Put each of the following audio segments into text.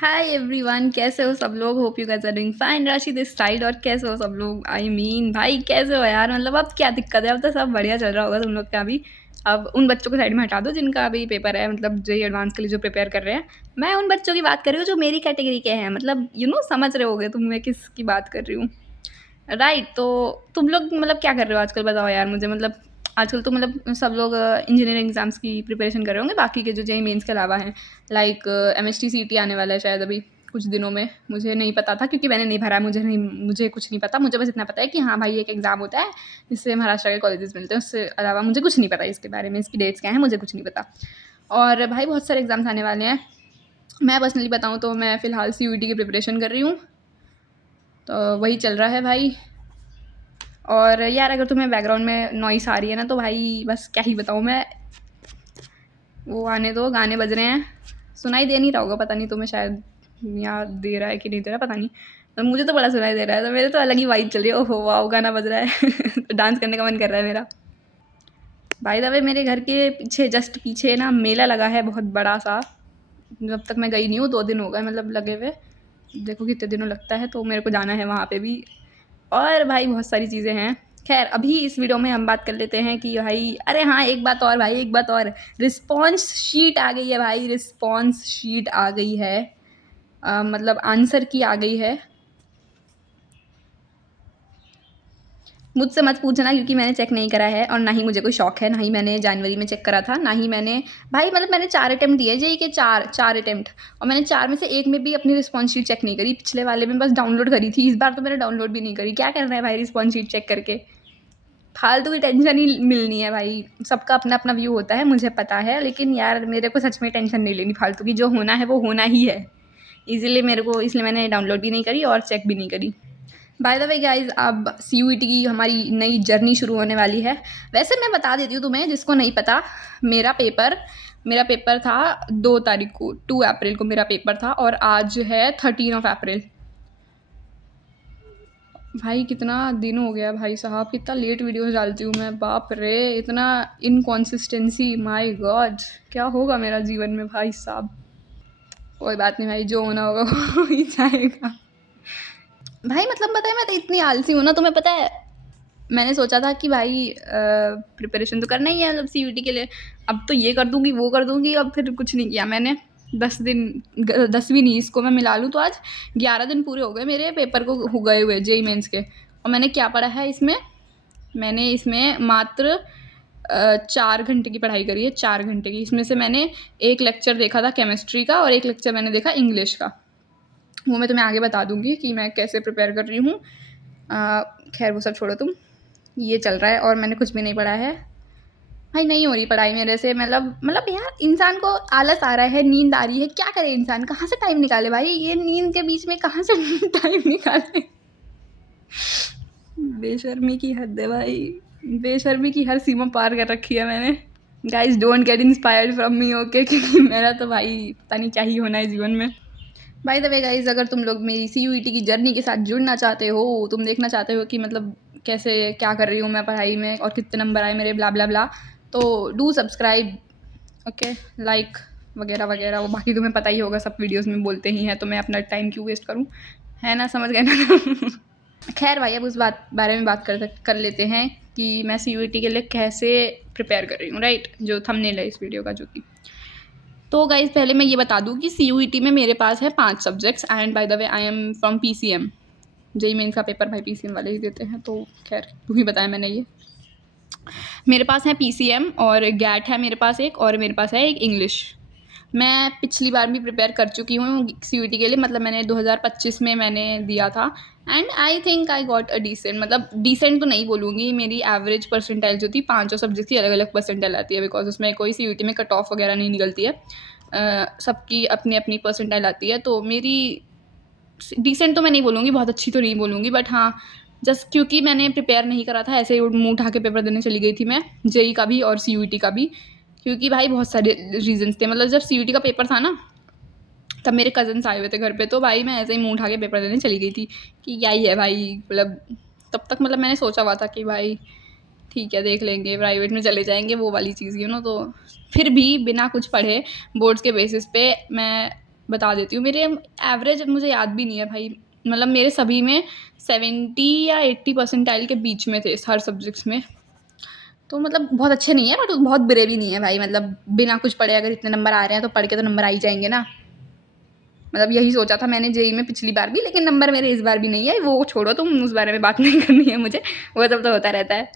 Hi everyone, कैसे हो सब लोग। Hope you guys are doing fine. Rashi this side. और कैसे हो सब लोग। भाई कैसे हो यार। मतलब अब क्या दिक्कत है। अब तो सब बढ़िया चल रहा होगा तुम लोग का भी। अब उन बच्चों को साइड में हटा दो जिनका अभी पेपर है, मतलब जेई एडवांस के लिए जो प्रिपेयर कर रहे हैं। मैं उन बच्चों की बात कर रही हूँ जो मेरी कैटेगरी के हैं। मतलब समझ रहे होगे तुम मैं किसकी बात कर रही हूँ। राइट। तो तुम लोग मतलब क्या कर रहे हो आजकल, बताओ यार मुझे। मतलब आजकल तो मतलब सब लोग इंजीनियरिंग एग्जाम्स की प्रिपरेशन कर रहे होंगे, बाकी के जो जेई मेंस के अलावा हैं। लाइक एमएसटी सीटी आने वाला है शायद अभी कुछ दिनों में। मुझे नहीं पता था क्योंकि मैंने नहीं भरा है। मुझे कुछ नहीं पता। मुझे बस इतना पता है कि हाँ भाई एक एग्ज़ाम होता है जिससे महाराष्ट्र के कॉलेजेस मिलते हैं। उससे अलावा मुझे कुछ नहीं पता इसके बारे में। इसकी डेट्स क्या हैं मुझे कुछ नहीं पता। और भाई बहुत सारे एग्ज़ाम्स आने वाले हैं। मैं पर्सनली बताऊँ तो मैं फ़िलहाल सीयूईटी की प्रिपरेशन कर रही हूँ, तो वही चल रहा है भाई। और यार अगर तुम्हें बैकग्राउंड में नॉइस आ रही है ना तो भाई बस क्या ही बताऊँ मैं। वो आने दो, गाने बज रहे हैं। सुनाई दे नहीं रहा होगा, पता नहीं तुम्हें शायद यार दे रहा है कि नहीं दे रहा, पता नहीं। पर मुझे तो बड़ा सुनाई दे रहा है। तो मेरे तो अलग ही वाइब चल रही है। ओहो वाओ, गाना बज रहा है तो डांस करने का मन कर रहा है मेरा। बाय द वे मेरे घर के पीछे, जस्ट पीछे ना मेला लगा है बहुत बड़ा सा। जब तक मैं गई नहीं हूँ 2 दिन हो गए मतलब लगे हुए। देखो कितने दिनों लगता है, तो मेरे को जाना है वहाँ पे भी। और भाई बहुत सारी चीज़ें हैं। खैर अभी इस वीडियो में हम बात कर लेते हैं कि भाई, अरे हाँ एक बात और भाई, एक बात और। रिस्पॉन्स शीट आ गई है भाई। रिस्पॉन्स शीट आ गई है। मतलब आंसर की आ गई है। मुझसे मत पूछना क्योंकि मैंने चेक नहीं करा है और ना ही मुझे कोई शौक है। ना ही मैंने जनवरी में चेक करा था, ना ही मैंने भाई मतलब मैंने 4 अटेम्प्ट दिए जेईई के, 4 अटेम्प्ट। और मैंने 4 में से एक में भी अपनी रिस्पॉन्स शीट चेक नहीं करी। पिछले वाले में बस डाउनलोड करी थी। इस बार तो मैंने डाउनलोड भी नहीं करी। क्या करना है भाई रिस्पॉन्स शीट चेक करके। फालतू की टेंशन ही मिलनी है भाई। सबका अपना अपना व्यू होता है मुझे पता है, लेकिन यार मेरे को सच में टेंशन नहीं लेनी फालतू की। जो होना है वो होना ही है। इसलिए मैंने डाउनलोड भी नहीं करी और चेक भी नहीं करी। बाय द वे गाइज, अब सीयूईटी की हमारी नई जर्नी शुरू होने वाली है। वैसे मैं बता देती हूँ तुम्हें जिसको नहीं पता। मेरा पेपर मेरा पेपर था 2 तारीख को, 2 अप्रैल को मेरा पेपर था। और आज है 13 अप्रैल। भाई कितना दिन हो गया भाई साहब। कितना लेट वीडियोस डालती हूँ मैं, बाप रे। इतना इनकॉन्सिस्टेंसी, माय गॉड। क्या होगा मेरा जीवन में भाई साहब। कोई बात नहीं भाई, जो होना होगा हो ही जाएगा। भाई मतलब पता है मैं तो इतनी आलसी हूँ ना, तुम्हें पता है। मैंने सोचा था कि भाई प्रिपरेशन तो करना ही है मतलब सीयूईटी के लिए। अब तो ये कर दूंगी वो कर दूंगी। अब फिर कुछ नहीं किया मैंने। 10 दिन, 10 भी नहीं, इसको मैं मिला लूँ तो आज 11 दिन पूरे हो गए मेरे पेपर को हो गए हुए जेई मेंस के। और मैंने क्या पढ़ा है इसमें। मैंने इसमें मात्र 4 घंटे की पढ़ाई करी है। 4 घंटे की। इसमें से मैंने एक लेक्चर देखा था केमिस्ट्री का और एक लेक्चर मैंने देखा इंग्लिश का। वो मैं तुम्हें आगे बता दूंगी कि मैं कैसे प्रिपेयर कर रही हूँ। खैर वो सब छोड़ो तुम। ये चल रहा है और मैंने कुछ भी नहीं पढ़ा है भाई। नहीं हो रही पढ़ाई मेरे से। मतलब यार इंसान को आलस आ रहा है, नींद आ रही है, क्या करे इंसान। कहाँ से टाइम निकाले भाई, ये नींद के बीच में कहाँ से टाइम निकाले। बेशर्मी की हद है भाई। बेशर्मी की हर सीमा पार कर रखी है मैंने। Guys don't get inspired from me, okay. क्योंकि मेरा तो भाई पता नहीं क्या ही होना है जीवन में। बाय द वे गाइज, अगर तुम लोग मेरी सीयूईटी की जर्नी के साथ जुड़ना चाहते हो, तुम देखना चाहते हो कि मतलब कैसे क्या कर रही हूँ मैं पढ़ाई में और कितने नंबर आए मेरे, ब्ला ब्ला ब्ला, तो डू सब्सक्राइब, ओके। लाइक वगैरह वगैरह, वो बाकी तुम्हें पता ही होगा, सब वीडियोस में बोलते ही हैं, तो मैं अपना टाइम क्यों वेस्ट करूँ। है ना, समझ गए ना। खैर भाई अब उस बारे में बात कर लेते हैं कि मैं सीयूईटी के लिए कैसे प्रिपेयर कर रही हूँ। राइट, जो थंबनेल है इस वीडियो का जो कि। तो गाइज़ पहले मैं ये बता दूँ कि सीयूईटी में मेरे पास है 5 subjects. And by the way I am from PCM. JEE mains का पेपर भाई पीसीएम वाले ही देते हैं, तो खैर तू ही बताया मैंने ये। मेरे पास है पीसीएम और गैट है मेरे पास एक, और मेरे पास है एक इंग्लिश। मैं पिछली बार भी प्रिपेयर कर चुकी हूँ सीयूईटी के लिए। मतलब मैंने 2025 में मैंने दिया था। And I think I got a decent, मतलब डिसेंट तो नहीं बोलूँगी, मेरी एवरेज परसेंटाइल जो थी, 5 सब्जेक्ट की अलग अलग परसेंटाइल आती है, बिकॉज उसमें कोई सीयूईटी में कट ऑफ वगैरह नहीं निकलती है। सबकी अपनी अपनी परसेंटाइल आती है। तो मेरी डिसेंट तो मैं नहीं बोलूँगी, बहुत अच्छी तो नहीं बोलूँगी, बट हाँ जस्ट क्योंकि मैंने प्रिपेयर नहीं करा था, ऐसे ही मुँह उठा के पेपर देने चली गई थी मैं, जेईई का भी और सीयूईटी का भी। क्योंकि भाई बहुत सारे रीजंस थे। मतलब जब सीयूईटी का पेपर था ना, तब मेरे कज़न्स आए हुए थे घर पे, तो भाई मैं ऐसे ही मुँह उठा के पेपर देने चली गई थी कि क्या ही है भाई। मतलब तब तक मतलब मैंने सोचा हुआ था कि भाई ठीक है देख लेंगे, प्राइवेट में चले जाएंगे, वो वाली चीज़ तो फिर भी बिना कुछ पढ़े बोर्ड्स के बेसिस पे मैं बता देती हूँ। मेरे एवरेज मुझे याद भी नहीं है भाई, मतलब मेरे सभी में 70 या 80 परसेंटाइल के बीच में थे हर सब्जेक्ट्स में। तो मतलब बहुत अच्छे नहीं है बट बहुत बुरे भी नहीं है भाई, मतलब बिना कुछ पढ़े अगर इतने नंबर आ रहे हैं तो पढ़ के तो नंबर आ ही जाएंगे ना। मतलब यही सोचा था मैंने जेई में पिछली बार भी, लेकिन नंबर मेरे इस बार भी नहीं है, वो छोड़ो, तुम उस बारे में बात नहीं करनी है मुझे, वो सब तो होता रहता है।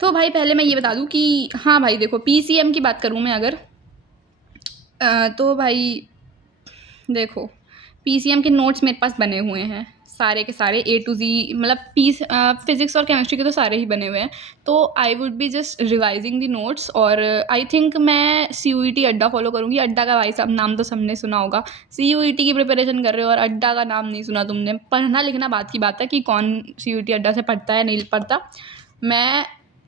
तो भाई पहले मैं ये बता दूँ कि हाँ भाई देखो, पीसीएम की बात करूँ मैं अगर तो भाई देखो, पीसीएम के नोट्स मेरे पास बने हुए हैं सारे के सारे A to Z, मतलब फिजिक्स और केमिस्ट्री के तो सारे ही बने हुए हैं। तो I would be just revising the notes, और आई थिंक मैं CUET अड्डा फॉलो करूँगी। अड्डा का भाई साहब नाम तो सबने सुना होगा, CUET की प्रिपरेशन कर रहे हो और अड्डा का नाम नहीं सुना तुमने। पढ़ना लिखना बात की बात है कि कौन CUET अड्डा से पढ़ता है नहीं पढ़ता। मैं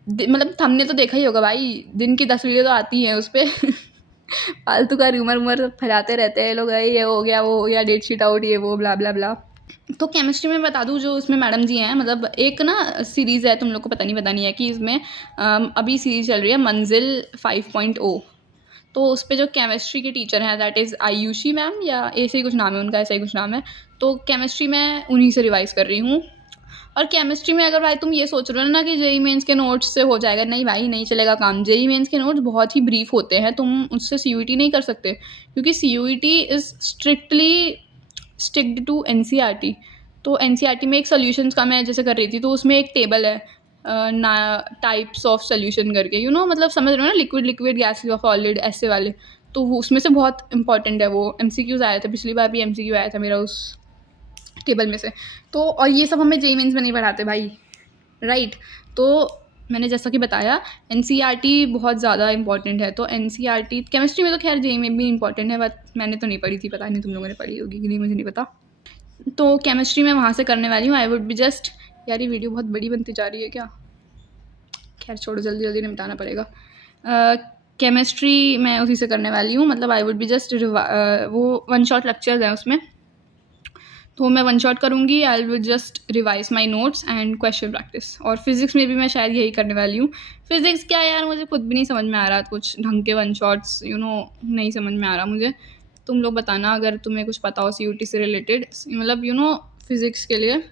मतलब हमने तो देखा ही होगा भाई, दिन की 10 वीडियो तो आती हैं उस पर फालतू का रूमर फैलाते रहते हैं लोग, ये हो गया वो हो गया, डेट शीट आउट, ये वो ब्ला ब्ला ब्ला। तो केमिस्ट्री में बता दूँ, जो उसमें मैडम जी हैं, मतलब एक ना सीरीज़ है, तुम लोग को पता नहीं है कि इसमें अभी सीरीज़ चल रही है मंजिल 5.0। तो उस पर जो केमिस्ट्री के टीचर हैं दैट इज़ आयुषी मैम, या ऐसे ही कुछ नाम है उनका, ऐसा ही कुछ नाम है। तो केमिस्ट्री में उन्हीं से रिवाइज़ कर रही हूँ। और केमिस्ट्री में अगर भाई तुम ये सोच रहे हो ना कि जेई मेंस के नोट्स से हो जाएगा, नहीं भाई नहीं चलेगा काम। जेई मेंस के नोट्स बहुत ही ब्रीफ होते हैं, तुम उससे CUET नहीं कर सकते, क्योंकि CUET is strictly sticked to NCERT। तो NCERT में एक सोल्यूशंस का मैं जैसे कर रही थी, तो उसमें एक टेबल है ना टाइप्स ऑफ सोल्यूशन करके, मतलब समझ रहे हो ना, लिक्विड लिक्विड गैस सॉलिड ऐसे वाले। तो उसमें से बहुत इंपॉर्टेंट है वो, MCQs आया था पिछली बार भी, MCQ आया था मेरा उस टेबल में से। तो और ये सब हमें जेई मेंस में नहीं पढ़ाते भाई, राइट। तो मैंने जैसा कि बताया NCERT बहुत ज़्यादा इंपॉर्टेंट है। तो NCERT केमिस्ट्री में तो खैर जेई में भी इंपॉर्टेंट है, बट मैंने तो नहीं पढ़ी थी, पता नहीं तुम लोगों ने पढ़ी होगी कि नहीं, मुझे नहीं पता। तो केमिस्ट्री में वहाँ से करने वाली हूँ। आई वुड बी जस्ट, यार ये वीडियो बहुत बड़ी बनती जा रही है क्या, खैर छोड़ो, जल्दी जल्दी निपटाना पड़ेगा। केमिस्ट्री मैं उसी से करने वाली हूँ, मतलब आई वुड बी जस्ट वो 1 शॉट लेक्चर्स हैं उसमें, तो मैं 1 शॉट करूँगी। I will just revise my notes and question practice. और फिजिक्स में भी मैं शायद यही करने वाली हूँ। फिजिक्स क्या यार, मुझे खुद भी नहीं समझ में आ रहा कुछ ढंग के 1 शॉट्स, नहीं समझ में आ रहा मुझे। तुम लोग बताना अगर तुम्हें कुछ पता हो CUET से रिलेटेड, मतलब फिजिक्स के लिए।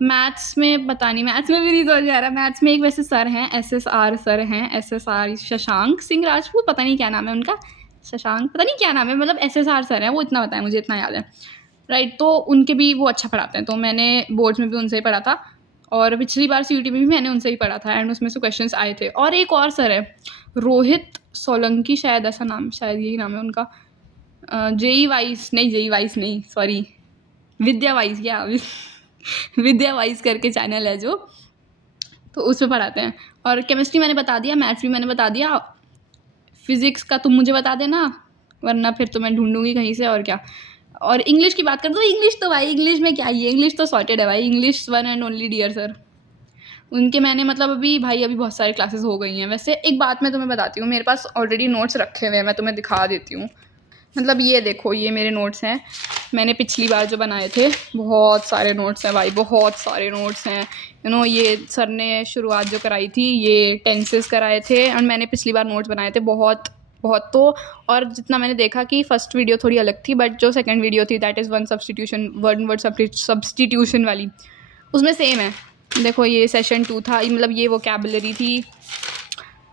मैथ्स में पता नहीं, मैथ्स में भी नहीं समझ आ रहा। मैथ्स में एक वैसे सर हैं, SSR सर हैं, SSR शशांक सिंह राजपूत, पता नहीं क्या नाम है उनका, शशांक पता नहीं क्या नाम है, मतलब SSR सर हैं वो, इतना पता है मुझे, इतना याद है, राइट। तो उनके भी वो अच्छा पढ़ाते हैं, तो मैंने बोर्ड्स में भी उनसे ही पढ़ा था, और पिछली बार CUET में भी मैंने उनसे ही पढ़ा था, एंड उसमें से क्वेश्चंस आए थे। और एक और सर है, रोहित सोलंकी शायद, ऐसा नाम, शायद यही नाम है उनका। जेई वाइस नहीं, सॉरी, विद्या वाइस, क्या विद्या वाइस करके चैनल है जो, तो उसमें पढ़ाते हैं। और केमिस्ट्री मैंने बता दिया, मैथ्स भी मैंने बता दिया, फिज़िक्स का तुम मुझे बता देना, वरना फिर तो मैं ढूंढूंगी कहीं से, और क्या। और इंग्लिश की बात कर दो, इंग्लिश तो भाई, इंग्लिश में क्या ही है, इंग्लिश तो सॉर्टेड है भाई। English 1 and only dear sir, उनके मैंने मतलब अभी बहुत सारी क्लासेस हो गई हैं। वैसे एक बात मैं तुम्हें बताती हूँ, मेरे पास ऑलरेडी नोट्स रखे हुए हैं, मैं तुम्हें दिखा देती हूँ। मतलब ये देखो, ये मेरे नोट्स हैं, मैंने पिछली बार जो बनाए थे, बहुत सारे नोट्स हैं भाई, बहुत सारे नोट्स हैं। ये सर ने शुरुआत जो कराई थी, ये टेंसेस कराए थे, और मैंने पिछली बार नोट्स बनाए थे बहुत बहुत। तो और जितना मैंने देखा कि फर्स्ट वीडियो थोड़ी अलग थी, बट जो सेकंड वीडियो थी that is one word substitution वाली, उसमें सेम है। देखो ये सेशन 2 था, मतलब ये वोकैबुलरी थी,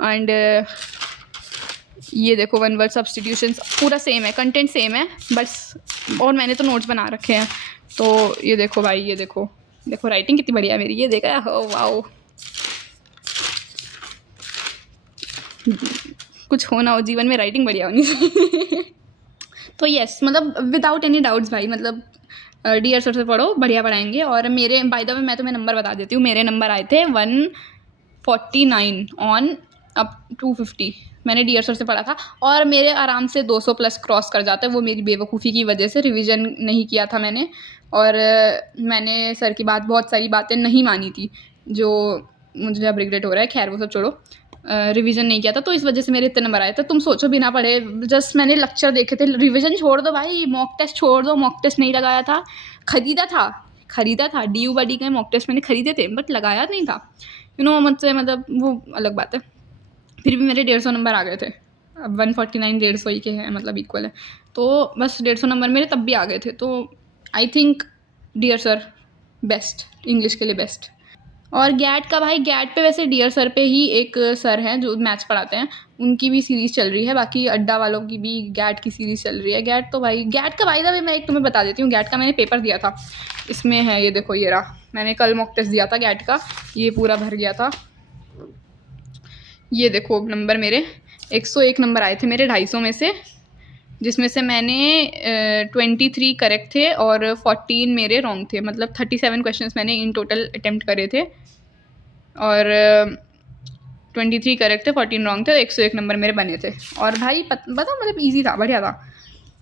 एंड ये देखो 1 वर्ड सब्सटीट्यूशंस, पूरा सेम है, कंटेंट सेम है बस। और मैंने तो नोट्स बना रखे हैं। तो ये देखो भाई, ये देखो राइटिंग कितनी बढ़िया है मेरी, ये देखा, हो वाओ, कुछ होना हो जीवन में, राइटिंग बढ़िया होनी चाहिए। तो यस, मतलब विदाउट एनी डाउट्स भाई, मतलब डियर सर से पढ़ो, बढ़िया पढ़ाएंगे। और मेरे बाय द वे मैं तुम्हें नंबर बता देती हूँ, मेरे नंबर आए थे 149 ऑन अप 250, मैंने डियर सर से पढ़ा था, और मेरे आराम से 200 प्लस क्रॉस कर जाता है। वो मेरी बेवकूफ़ी की वजह से रिवीजन नहीं किया था मैंने, और मैंने सर की बहुत सारी बातें नहीं मानी थी, जो मुझे अब रिग्रेट हो रहा है, खैर वो सब छोड़ो। रिवीजन नहीं किया था, तो इस वजह से मेरे इतने नंबर आए थे। तुम सोचो, बिना पढ़े जस्ट मैंने लेक्चर देखे थे, रिवीजन छोड़ दो भाई, मॉक टेस्ट छोड़ दो, मॉक टेस्ट नहीं लगाया था, खरीदा था DU बडी के मॉक टेस्ट मैंने खरीदे थे, बट लगाया नहीं था, मुझसे, मतलब वो अलग बात है। फिर भी मेरे 150 नंबर आ गए थे। अब 149 150 ही के हैं, मतलब इक्वल है। तो बस 150 नंबर मेरे तब भी आ गए थे। तो I think dear sir best, English के लिए बेस्ट। और गैट का भाई, गैट पे वैसे डियर सर पे ही एक सर हैं जो मैथ्स पढ़ाते हैं, उनकी भी सीरीज़ चल रही है। बाकी अड्डा वालों की भी गैट की सीरीज़ चल रही है। गैट तो भाई, गैट का भाई मैं एक तुम्हें बता देती हूँ, गैट का मैंने पेपर दिया था, इसमें है ये देखो, ये रहा, मैंने कल मॉक टेस्ट दिया था गैट का, ये पूरा भर गया था। ये देखो नंबर मेरे 101 नंबर आए थे मेरे 250 में से, जिसमें से मैंने 23 करेक्ट थे और 14 मेरे रॉन्ग थे। मतलब 37 क्वेश्चंस मैंने इन टोटल अटेम्प्ट करे थे और 23 करेक्ट थे, 14 रॉन्ग थे, 101 नंबर मेरे बने थे। और भाई पता मतलब ईजी था, बढ़िया था,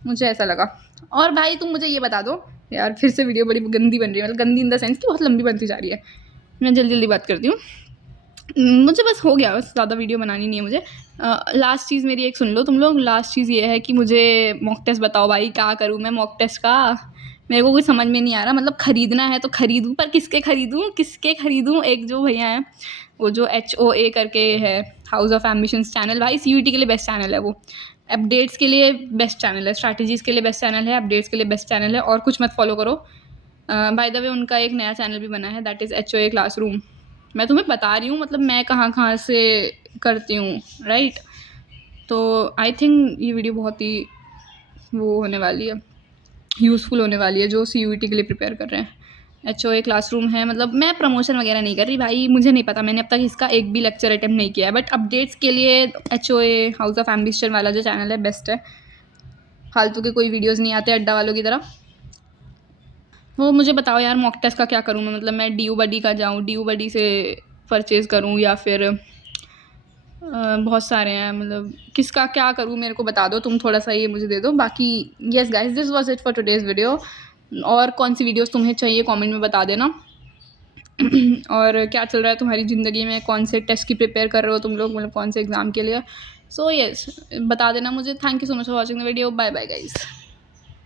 मुझे ऐसा लगा। और भाई तुम मुझे ये बता दो यार, फिर से वीडियो बड़ी गंदी बन रही है, मतलब गंदी इन द सेंस कि बहुत लंबी बनती जा रही है। मैं जल्दी जल्दी बात करती हूँ, मुझे बस हो गया, बस ज़्यादा वीडियो बनानी नहीं है मुझे। लास्ट चीज़ मेरी एक सुन लो तुम लोग, लास्ट चीज़ ये है कि मुझे मॉक टेस्ट बताओ भाई, क्या करूँ मैं मॉक टेस्ट का, मेरे को कुछ समझ में नहीं आ रहा। मतलब ख़रीदना है तो ख़रीदूँ, पर किसके ख़रीदूँ। एक जो भैया हैं, वो जो HOA करके है, हाउस ऑफ एम्बिशंस चैनल, भाई CUET के लिए बेस्ट चैनल है वो, अपडेट्स के लिए बेस्ट चैनल है, स्ट्रैटेजीज़ के लिए बेस्ट चैनल है, अपडेट्स के लिए बेस्ट चैनल है, और कुछ मत फॉलो करो। बाय द वे उनका एक नया चैनल भी बना है, दैट इज़ HOA क्लासरूम। मैं तुम्हें बता रही हूँ मतलब मैं कहाँ से करती हूँ, राइट। तो आई थिंक ये वीडियो बहुत ही वो होने वाली है, यूज़फुल होने वाली है जो CUET के लिए प्रिपेयर कर रहे हैं। HOA क्लासरूम है, मतलब मैं प्रमोशन वगैरह नहीं कर रही भाई, मुझे नहीं पता, मैंने अब तक इसका एक भी लेक्चर अटेम्प्ट नहीं किया है, बट अपडेट्स के लिए HOA हाउस ऑफ एम्बिशन वाला जो चैनल है बेस्ट है। फालतू के कोई वीडियोज़ नहीं आते अड्डा वालों की तरह। वो मुझे बताओ यार मॉक टेस्ट का क्या करूँ मैं, मतलब मैं DU बडी का जाऊँ, DU बडी से परचेज़ करूँ, या फिर बहुत सारे हैं, मतलब किसका क्या करूँ मेरे को बता दो तुम, थोड़ा सा ये मुझे दे दो। बाकी yes guys, this was it for today's video. और कौन सी वीडियोस तुम्हें चाहिए कमेंट में बता देना। और क्या चल रहा है तुम्हारी ज़िंदगी में, कौन से टेस्ट की प्रिपेयर कर रहे हो तुम लोग, मतलब कौन से एग्ज़ाम के लिए। सो येस बता देना मुझे। Thank you so much for watching the video, bye bye guys.